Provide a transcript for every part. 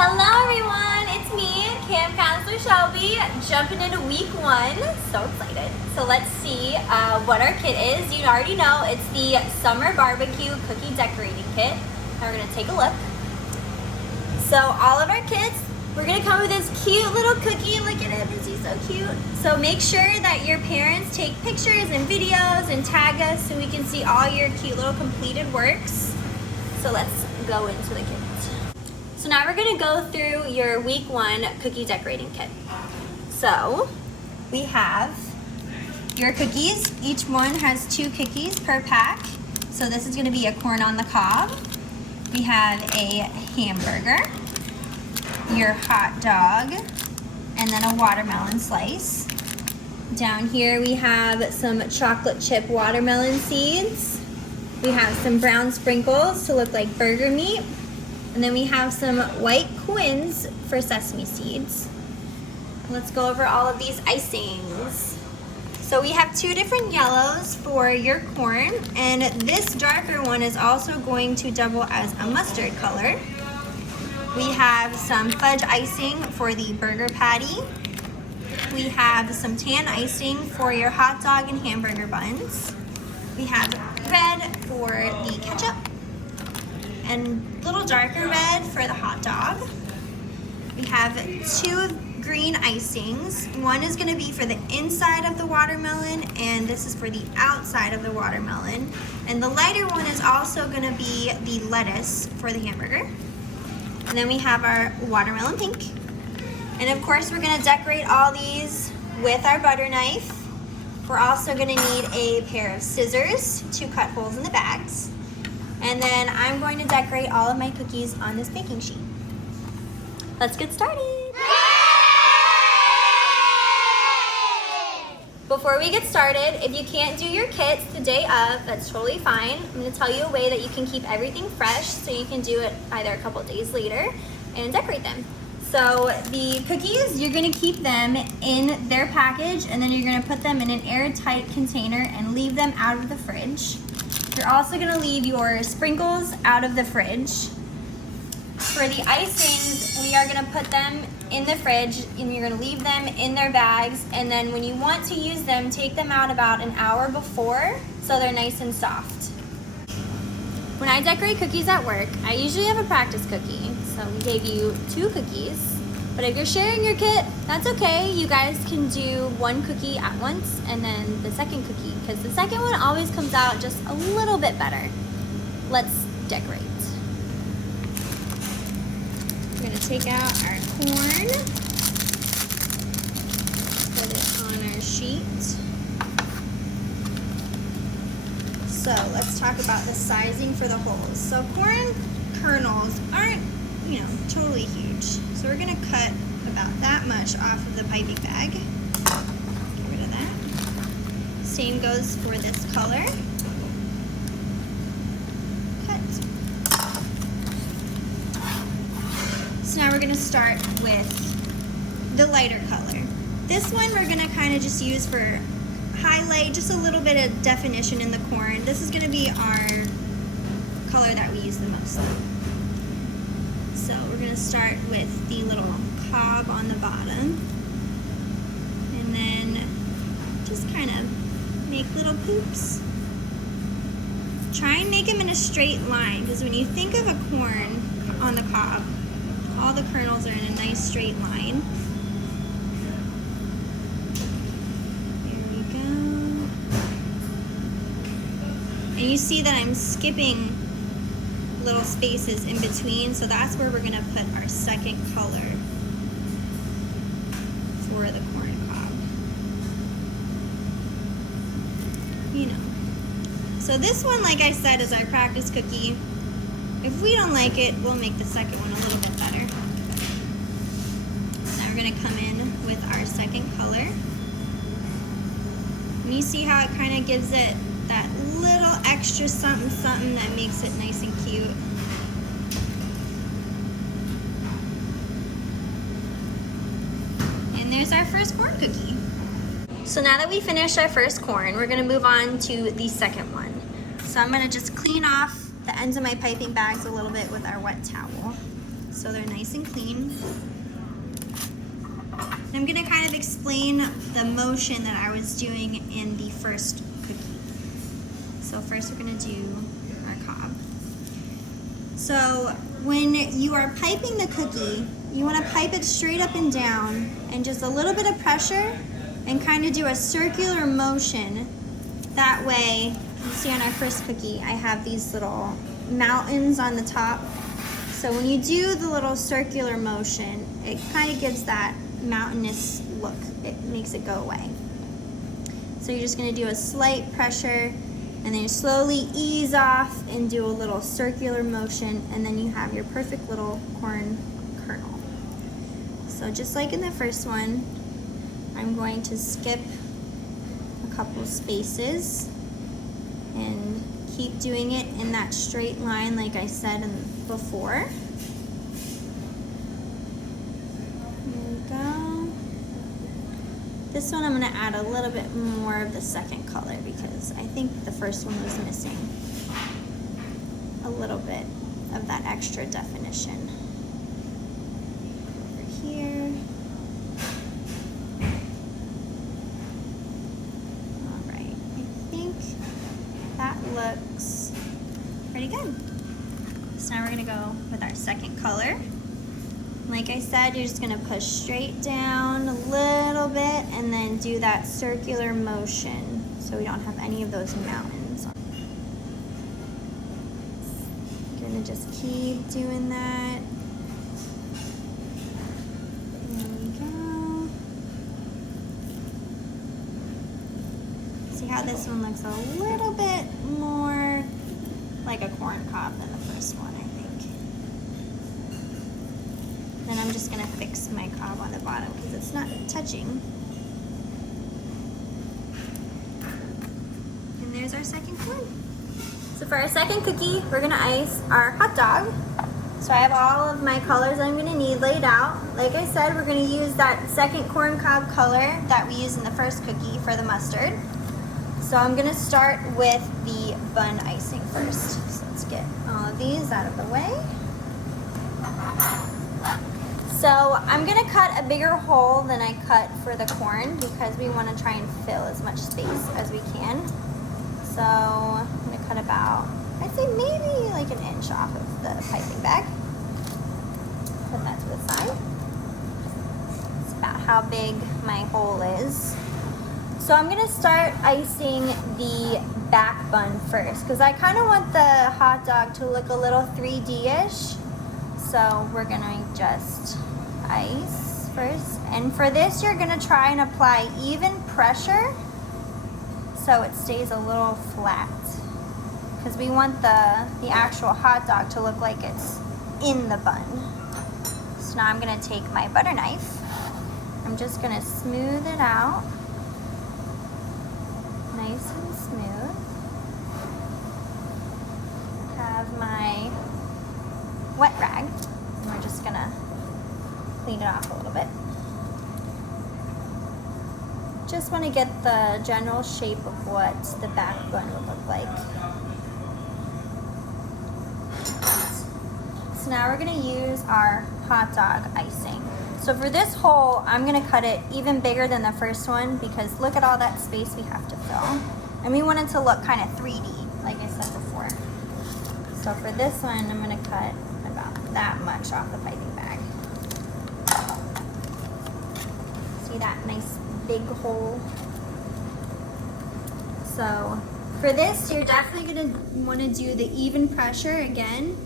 Hello everyone, it's me, Counselor Shelby, jumping into week 1. So excited. So let's see what our kit is. You already know it's the summer barbecue cookie decorating kit. Now we're gonna take a look. So all of our kits, we're gonna come with this cute little cookie. Look at him, is he so cute? So make sure that your parents take pictures and videos and tag us so we can see all your cute little completed works. So let's go into the kit. So now we're gonna go through your week 1 cookie decorating kit. So we have your cookies. Each one has 2 cookies per pack. So this is gonna be a corn on the cob. We have a hamburger, your hot dog, and then a watermelon slice. Down here we have some chocolate chip watermelon seeds. We have some brown sprinkles to look like burger meat. And then we have some white quins for sesame seeds. Let's go over all of these icings. So we have 2 different yellows for your corn, and this darker one is also going to double as a mustard color. We have some fudge icing for the burger patty. We have some tan icing for your hot dog and hamburger buns. We have red for the ketchup, and a little darker red for the hot dog. We have 2 green icings. One is gonna be for the inside of the watermelon, and this is for the outside of the watermelon. And the lighter one is also gonna be the lettuce for the hamburger. And then we have our watermelon pink. And of course, we're gonna decorate all these with our butter knife. We're also gonna need a pair of scissors to cut holes in the bags. And then I'm going to decorate all of my cookies on this baking sheet. Let's get started. Before we get started, if you can't do your kits the day of, that's totally fine. I'm going to tell you a way that you can keep everything fresh so you can do it either a couple days later and decorate them. So the cookies, you're going to keep them in their package, and then you're going to put them in an airtight container and leave them out of the fridge. You're also gonna leave your sprinkles out of the fridge. For the icings, we are gonna put them in the fridge, and you're gonna leave them in their bags, and then when you want to use them, take them out about an hour before so they're nice and soft. When I decorate cookies at work, I usually have a practice cookie. So we gave you 2 cookies. But if you're sharing your kit, that's okay. You guys can do 1 cookie at once and then the second cookie, because the second one always comes out just a little bit better. Let's decorate. We're gonna take out our corn, put it on our sheet. So let's talk about the sizing for the holes. So corn kernels aren't, totally huge. So we're gonna cut about that much off of the piping bag. Get rid of that. Same goes for this color. Cut. So now we're gonna start with the lighter color. This one we're gonna kind of just use for highlight, just a little bit of definition in the corn. This is gonna be our color that we use the most. So we're gonna start with the little cob on the bottom, and then just kind of make little poops. Try and make them in a straight line, because when you think of a corn on the cob, all the kernels are in a nice straight line. There we go. And you see that I'm skipping little spaces in between, so that's where we're gonna put our second color for the corn cob. So this one, like I said, is our practice cookie. If we don't like it, we'll make the second one a little bit better. Now we're gonna come in with our second color. And you see how it kind of gives it that little extra something something that makes it nice and cute. And there's our first corn cookie. So now that we finished our first corn, we're gonna move on to the second one. So I'm gonna just clean off the ends of my piping bags a little bit with our wet towel. so they're nice and clean. And I'm gonna kind of explain the motion that I was doing in the first cookie. So first we're gonna do our cob. So when you are piping the cookie, you wanna pipe it straight up and down and just a little bit of pressure and kind of do a circular motion. That way, you see on our first cookie, I have these little mountains on the top. So when you do the little circular motion, it kind of gives that mountainous look. It makes it go away. So you're just gonna do a slight pressure and then you slowly ease off and do a little circular motion, and then you have your perfect little corn kernel. So just like in the first one, I'm going to skip a couple spaces and keep doing it in that straight line like I said before. There we go. This one I'm going to add a little bit more of the second color because I think the first one was missing a little bit of that extra definition. Over here. Alright, I think that looks pretty good. So now we're going to go with our second color. Like I said, you're just gonna push straight down a little bit and then do that circular motion so we don't have any of those mountains. You're gonna just keep doing that. There we go. See how this one looks a little bit more like a corn cob than the first one, I think. Then I'm just gonna fix my cob on the bottom because it's not touching. And there's our second one. So for our second cookie, we're gonna ice our hot dog. So I have all of my colors I'm gonna need laid out. Like I said, we're gonna use that second corn cob color that we used in the first cookie for the mustard. So I'm gonna start with the bun icing first. So let's get all of these out of the way. So I'm gonna cut a bigger hole than I cut for the corn because we wanna try and fill as much space as we can. So I'm gonna cut about, I'd say maybe like an inch off of the piping bag. Put that to the side. It's about how big my hole is. So I'm gonna start icing the back bun first because I kinda want the hot dog to look a little 3D-ish. So we're gonna just ice first. And for this, you're gonna try and apply even pressure so it stays a little flat. Because we want the actual hot dog to look like it's in the bun. So now I'm gonna take my butter knife. I'm just gonna smooth it out. Nice and smooth. Have my wet rag. And we're just gonna clean it off a little bit. Just want to get the general shape of what the back bun would look like. So now we're going to use our hot dog icing. So for this hole, I'm going to cut it even bigger than the first one because look at all that space we have to fill. And we want it to look kind of 3D, like I said before. So for this one, I'm going to cut about that much off the piping bag. See that nice big hole? So for this, you're definitely going to want to do the even pressure again,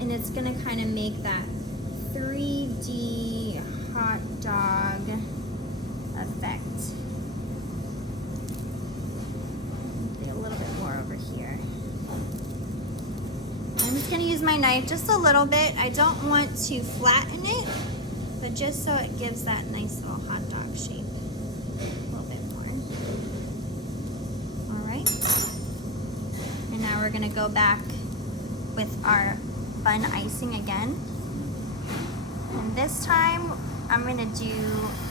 and it's going to kind of make that 3D hot dog effect. A little bit more over here. I'm just going to use my knife just a little bit. I don't want to flatten it, but just so it gives that nice little hot dog shape. A little bit more. All right. And now we're going to go back with our bun icing again. And this time I'm going to do,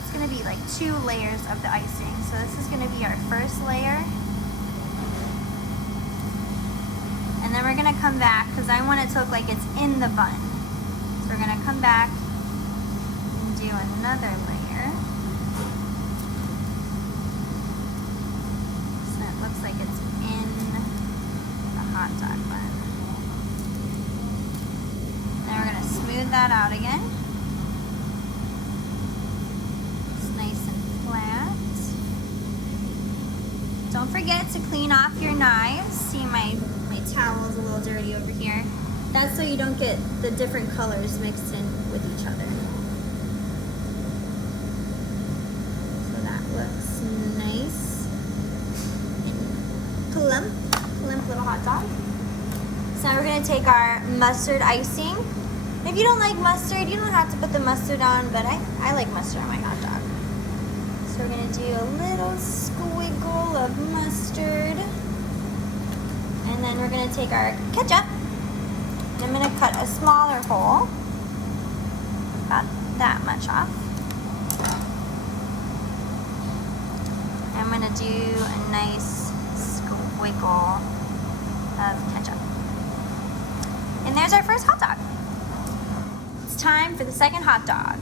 it's going to be like 2 layers of the icing. So this is going to be our first layer. And then we're going to come back because I want it to look like it's in the bun. So we're gonna come back and do another layer. So it looks like it's in the hot dog bun. Then we're gonna smooth that out again. It's nice and flat. Don't forget to clean off your knives. See, my towel's a little dirty over here. That's so you don't get the different colors mixed in with each other. So that looks nice and plump little hot dog. So now we're gonna take our mustard icing. If you don't like mustard, you don't have to put the mustard on, but I like mustard on my hot dog. So we're gonna do a little squiggle of mustard. And then we're gonna take our ketchup. I'm gonna cut a smaller hole, about that much off. I'm gonna do a nice squiggle of ketchup. And there's our first hot dog. It's time for the second hot dog.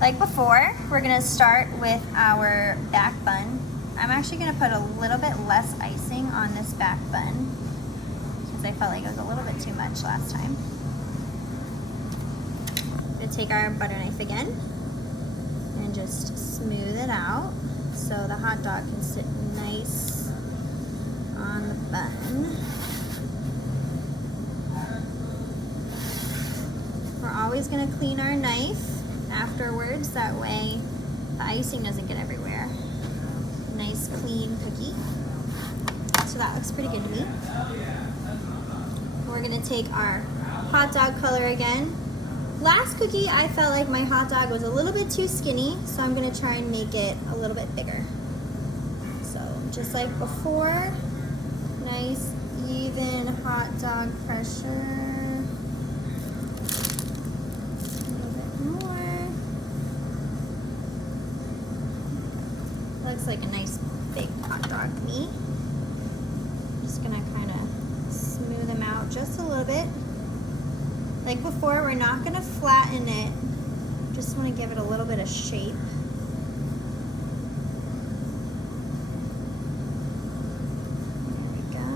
Like before, we're gonna start with our back bun. I'm actually gonna put a little bit less icing on this back bun because I felt like it was a little bit too much last time. I'm gonna take our butter knife again and just smooth it out so the hot dog can sit nice on the bun. We're always gonna clean our knife afterwards, that way the icing doesn't get everywhere. Nice clean cookie. So that looks pretty good to me. We're gonna take our hot dog color again. Last cookie, I felt like my hot dog was a little bit too skinny, so I'm gonna try and make it a little bit bigger. So just like before, nice even hot dog pressure. Looks like a nice big hot dog to me. Just gonna kind of smooth them out just a little bit. Like before, we're not gonna flatten it. Just want to give it a little bit of shape. There we go.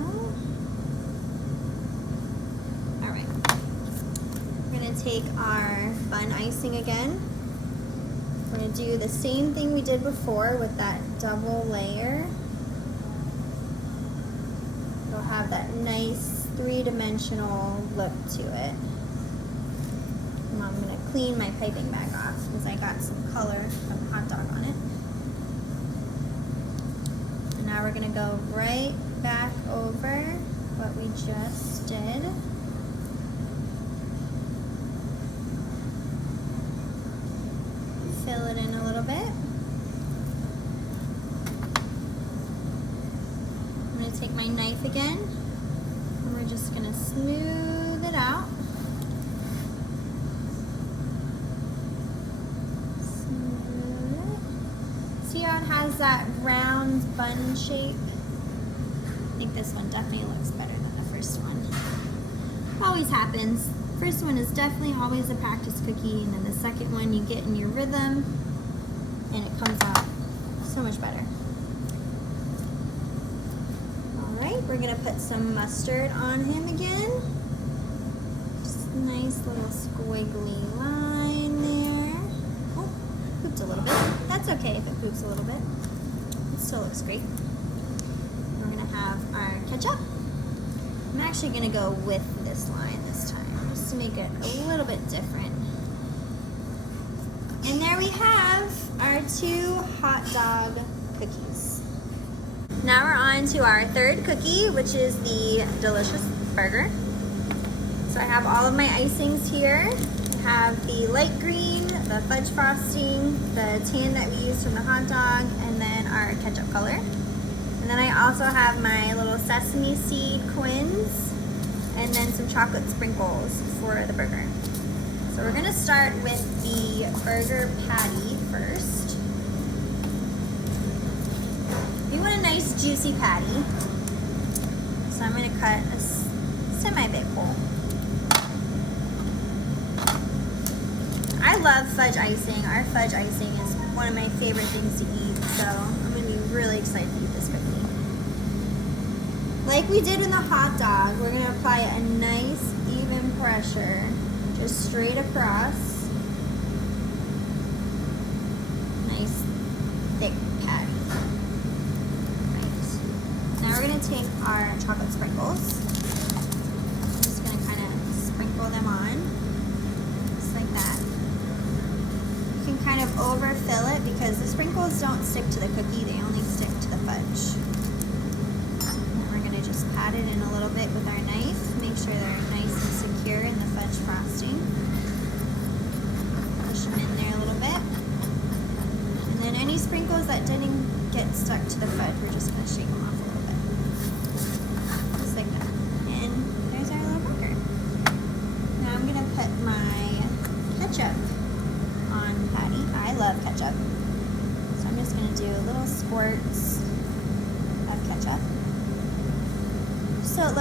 All right. We're gonna take our bun icing again. We're going to do the same thing we did before with that double layer. It'll have that nice three-dimensional look to it. And I'm going to clean my piping bag off because I got some color of the hot dog on it. And now we're going to go right back over what we just did. Fill it in a little bit. I'm going to take my knife again and we're just going to smooth it out. Smooth it. See how it has that round bun shape? I think this one definitely looks better than the first one. Always happens. First one is definitely always a practice cookie, and then the second one you get in your rhythm and it comes out so much better. Alright, we're going to put some mustard on him again. Just a nice little squiggly line there. Oh, pooped a little bit. That's okay if it poops a little bit. It still looks great. We're going to have our ketchup. I'm actually going to go with this line this time, just to make it a little bit different. And there we have our 2 hot dog cookies. Now we're on to our third cookie, which is the delicious burger. So I have all of my icings here. I have the light green, the fudge frosting, the tan that we used from the hot dog, and then our ketchup color. And then I also have my little sesame seed quins, and then some chocolate sprinkles for the burger. So we're gonna start with the burger patty first. You want a nice juicy patty, so I'm gonna cut a semi-big hole. love fudge icing. Our fudge icing is one of my favorite things to eat, so I'm gonna be really excited to eat this cookie. Like we did in the hot dog, we're gonna apply a nice even pressure, just straight across. Nice thick patty. Right. Now we're gonna take our chocolate sprinkles. I'm just gonna kind of sprinkle them on, just like that. You can kind of overfill it because the sprinkles don't stick to the cookie, they only stick to the fudge. And we're gonna just pat it in a little bit with our knife, make sure they're nice and secure in the fudge frosting. Push them in there a little bit. And then any sprinkles that didn't get stuck to the fudge, we're just gonna shake them off a little bit. Just like that. And there's our little burger. Now I'm gonna put my ketchup on the patty. I love ketchup. So I'm just gonna do little squirts of ketchup. So it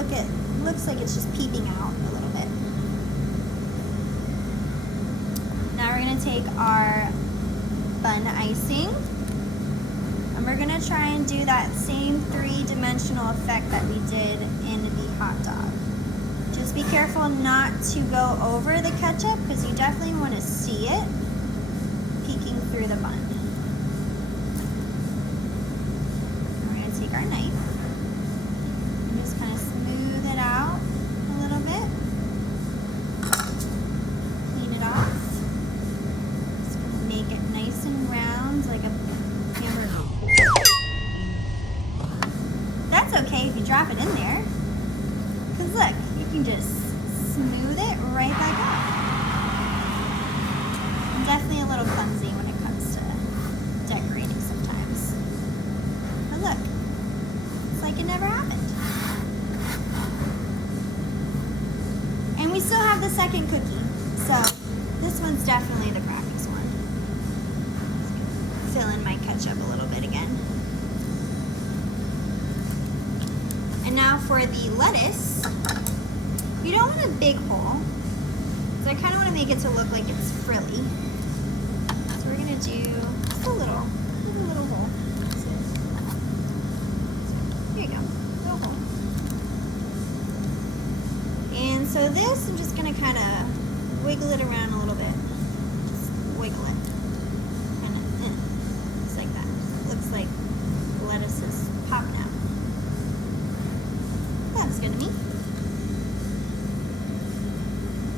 looks like it's just peeping out a little bit. Now we're gonna take our bun icing, and we're gonna try and do that same three-dimensional effect that we did in the hot dog. Just be careful not to go over the ketchup because you definitely want to see it peeking through the bun. And we're gonna take our knife and just kind of smooth it out a little bit. Clean it off. Make it nice and round like a hamburger. That's okay if you drop it in there, because look, you can just smooth it right back up. I'm definitely a little clumsy when it comes to decorating sometimes. But look, it's like it never happened. And we still have the second cookie, so this one's definitely the crappiest one. Fill in my ketchup a little bit again. And now for the lettuce, you don't want a big hole, so I kind of want to make it to look like it's frilly. So we're gonna do just a little hole. Here you go, little hole. And so this, I'm just gonna kind of wiggle it around a little bit. Just wiggle it. Looks like lettuce is popping out. That's good to me.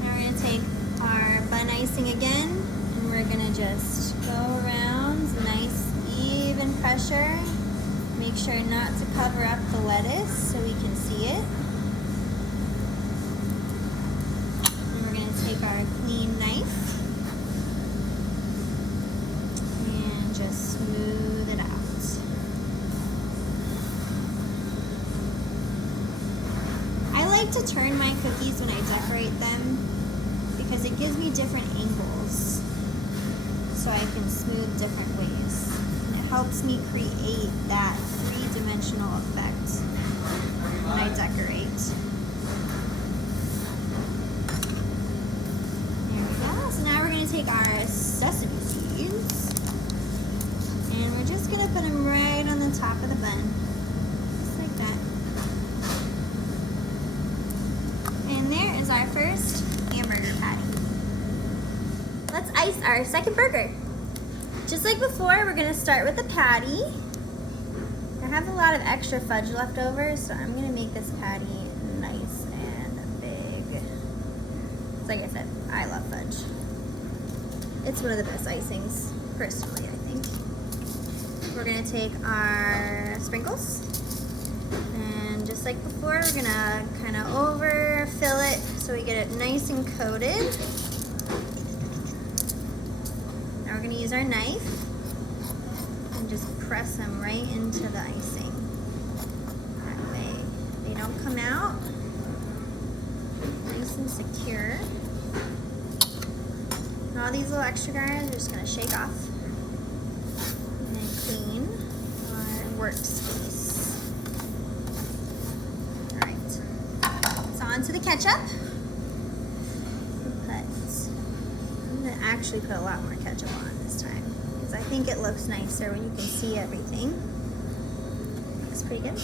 Now we're gonna take our bun icing again, and we're gonna just go around, nice even pressure. Make sure not to cover up the lettuce so we can see it. And we're gonna take our clean knife and just smooth it out. I like to turn my cookies when I decorate them because it gives me different angles so I can smooth different ways. And it helps me create that three-dimensional effect when I decorate. There we go. So now we're going to take our sesame seeds and we're just going to put them right on the top of the bun. Just like that. And there is our first hamburger patty. Let's ice our second burger. Just like before, we're gonna start with the patty. I have a lot of extra fudge left over, so I'm gonna make this patty nice and big. Like I said, I love fudge. It's one of the best icings, personally, I think. We're gonna take our sprinkles. And just like before, we're gonna kind of overfill it so we get it nice and coated. Now we're gonna use our knife and just press them right into the icing. That way they don't come out. Nice and secure. And all these little extra guys are just gonna shake off and then clean our workspace. Onto the ketchup. Put gonna actually put a lot more ketchup on this time because I think it looks nicer when you can see everything. Looks pretty good.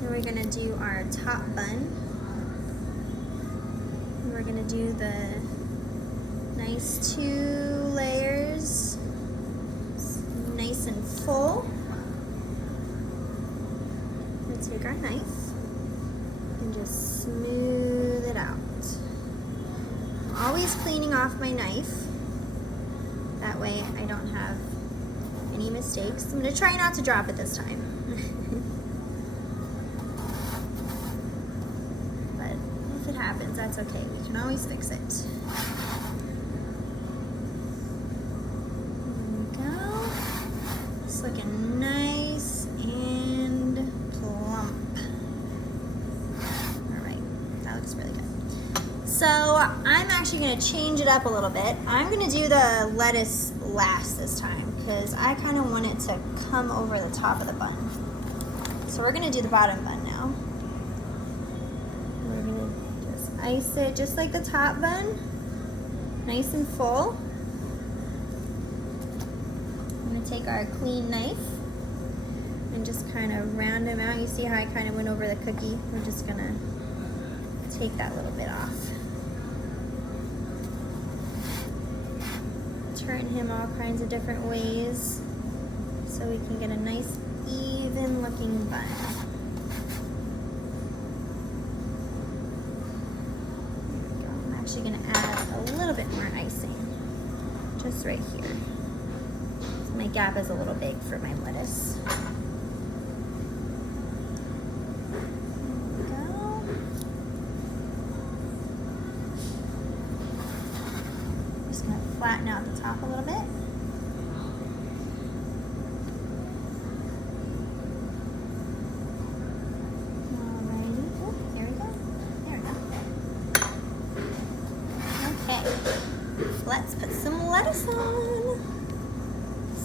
Then we're gonna do our top bun. And we're gonna do the nice 2 layers, nice and full. We're gonna take our knife and just smooth it out. I'm always cleaning off my knife. That way I don't have any mistakes. I'm gonna try not to drop it this time. If it happens, that's okay. We can always fix it. There we go. It's looking nice and plump. All right, that looks really good. So I'm actually gonna change it up a little bit. I'm gonna do the lettuce last this time because I kind of want it to come over the top of the bun. So we're gonna do the bottom bun now. Ice it just like the top bun, nice and full. I'm gonna take our clean knife and just kind of round them out. You see how I kind of went over the cookie? We're just gonna take that little bit off. Turn him all kinds of different ways so we can get a nice even looking bun. Going to add a little bit more icing just right here. So my gap is a little big for my lettuce. There we go. Just going to flatten out the top a little bit. Let's put some lettuce on.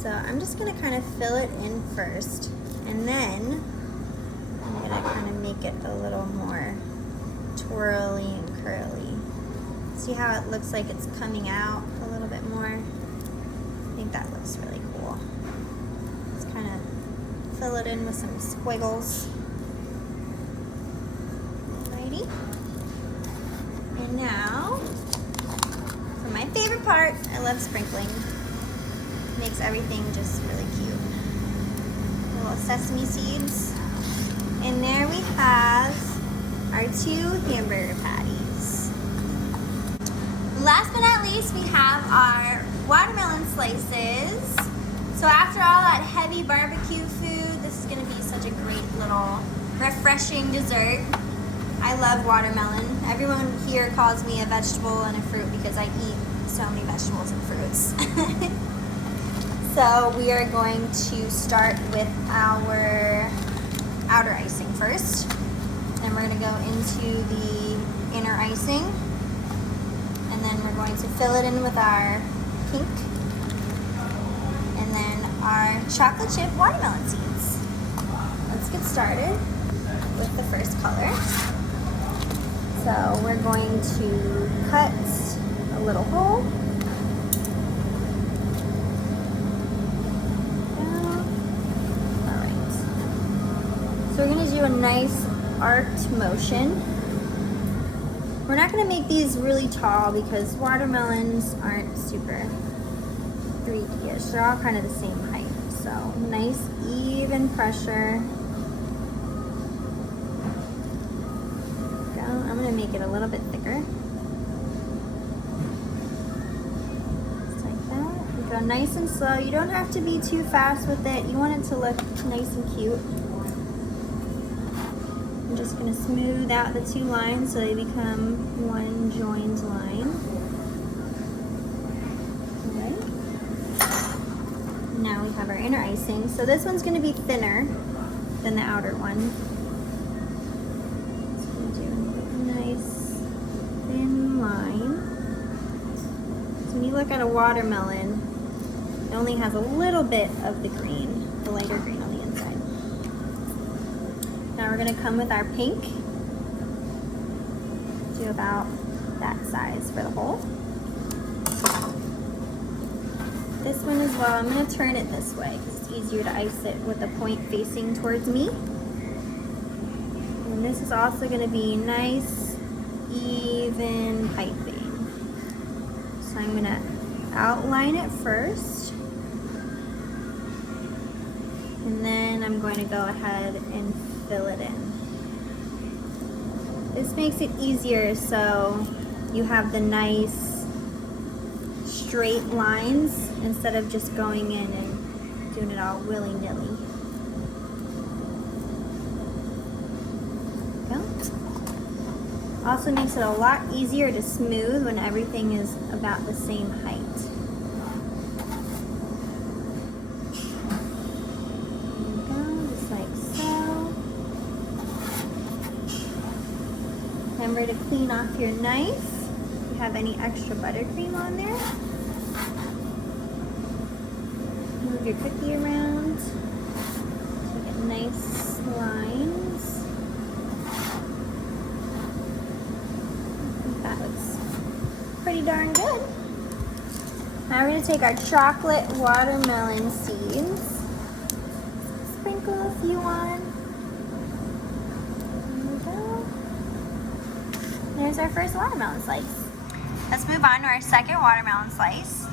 So I'm just gonna kind of fill it in first, and then I'm gonna kind of make it a little more twirly and curly. See how it looks like it's coming out a little bit more? I think that looks really cool. Just kind of fill it in with some squiggles. Alrighty. And now, my favorite part, I love sprinkling. Makes everything just really cute. Little sesame seeds. And there we have our 2 hamburger patties. Last but not least, we have our watermelon slices. So after all that heavy barbecue food, this is gonna be such a great little refreshing dessert. I love watermelon. Everyone here calls me a vegetable and a fruit because I eat so many vegetables and fruits. So we are going to start with our outer icing first. And we're gonna go into the inner icing. And then we're going to fill it in with our pink. And then our chocolate chip watermelon seeds. Let's get started with the first color. So we're going to cut a little hole. Alright. So we're going to do a nice arced motion. We're not going to make these really tall because watermelons aren't super 3D-ish. They're all kind of the same height. So nice even pressure. I'm going to make it a little bit thicker. Just like that. You go nice and slow. You don't have to be too fast with it. You want it to look nice and cute. I'm just going to smooth out the 2 lines so they become one joined line. Okay. Now we have our inner icing. So this one's going to be thinner than the outer one. When you look at a watermelon, it only has a little bit of the green, the lighter green on the inside. Now we're going to come with our pink. do about that size for the hole. This one as well, I'm going to turn it this way because it's easier to ice it with the point facing towards me. And this is also going to be nice, even piping. So I'm going to outline it first. And then I'm going to go ahead and fill it in. This makes it easier so you have the nice straight lines instead of just going in and doing it all willy-nilly. Also makes it a lot easier to smooth when everything is about the same height. There we go, just like so. Remember to clean off your knife if you have any extra buttercream on there. Move your cookie around so you get nice lines. That looks pretty darn good. Now we're going to take our chocolate watermelon seeds. Sprinkle a few on. There we go. There's our first watermelon slice. Let's move on to our second watermelon slice.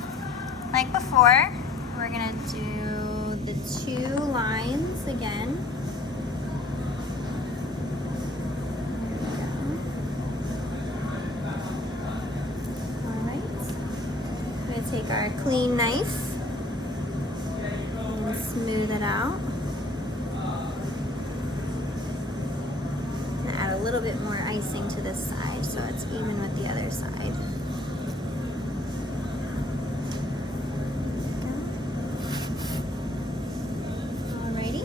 Like before, we're going to do the 2 lines again. Take our clean knife and smooth it out. And add a little bit more icing to this side so it's even with the other side. Alrighty.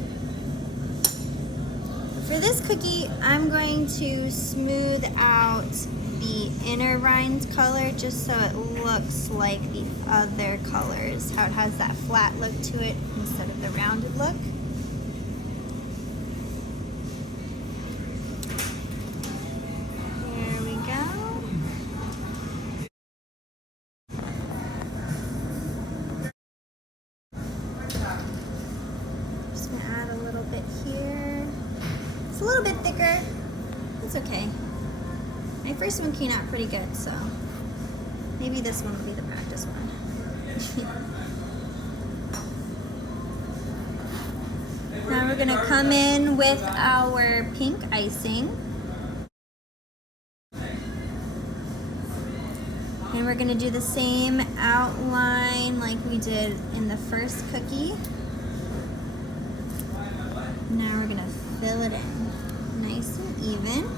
For this cookie, I'm going to smooth out the inner rind color just so it looks like the other colors, how it has that flat look to it instead of the rounded look. There we go. Just gonna add a little bit here. It's a little bit thicker. It's okay. My first one came out pretty good, so maybe this one will be the practice one. Now we're gonna come in with our pink icing. And we're gonna do the same outline like we did in the first cookie. Now we're gonna fill it in nice and even.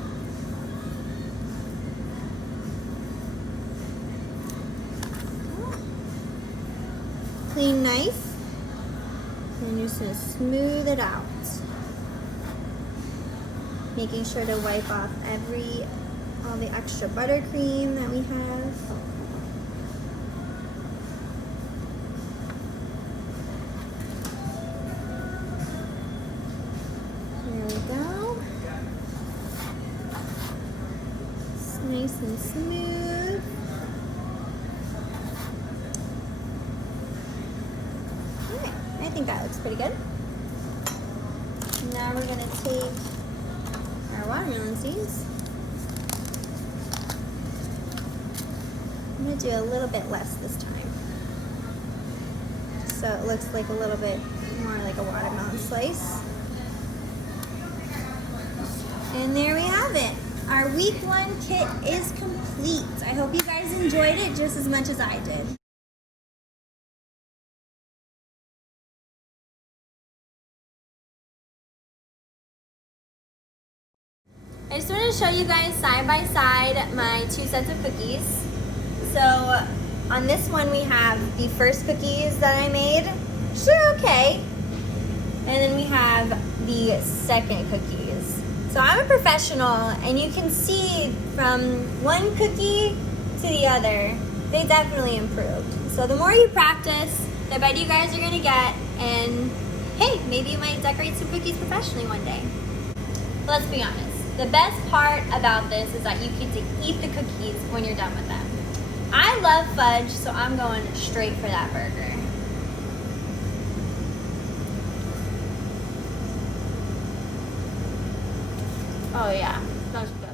Clean knife, and you're just going to smooth it out, making sure to wipe off all the extra buttercream that we have. There we go. It's nice and smooth. I think that looks pretty good. Now we're going to take our watermelon seeds. I'm going to do a little bit less this time, so it looks like a little bit more like a watermelon slice. And there we have it. Our week 1 kit is complete. I hope you guys enjoyed it just as much as I did. I just wanted to show you guys side by side my 2 sets of cookies. So on this one we have the first cookies that I made. Sure, okay. And then we have the second cookies. So I'm a professional, and you can see from one cookie to the other, they definitely improved. So the more you practice, the better you guys are gonna get, and hey, maybe you might decorate some cookies professionally one day. Let's be honest. The best part about this is that you get to eat the cookies when you're done with them. I love fudge, so I'm going straight for that burger. Oh yeah, that's good.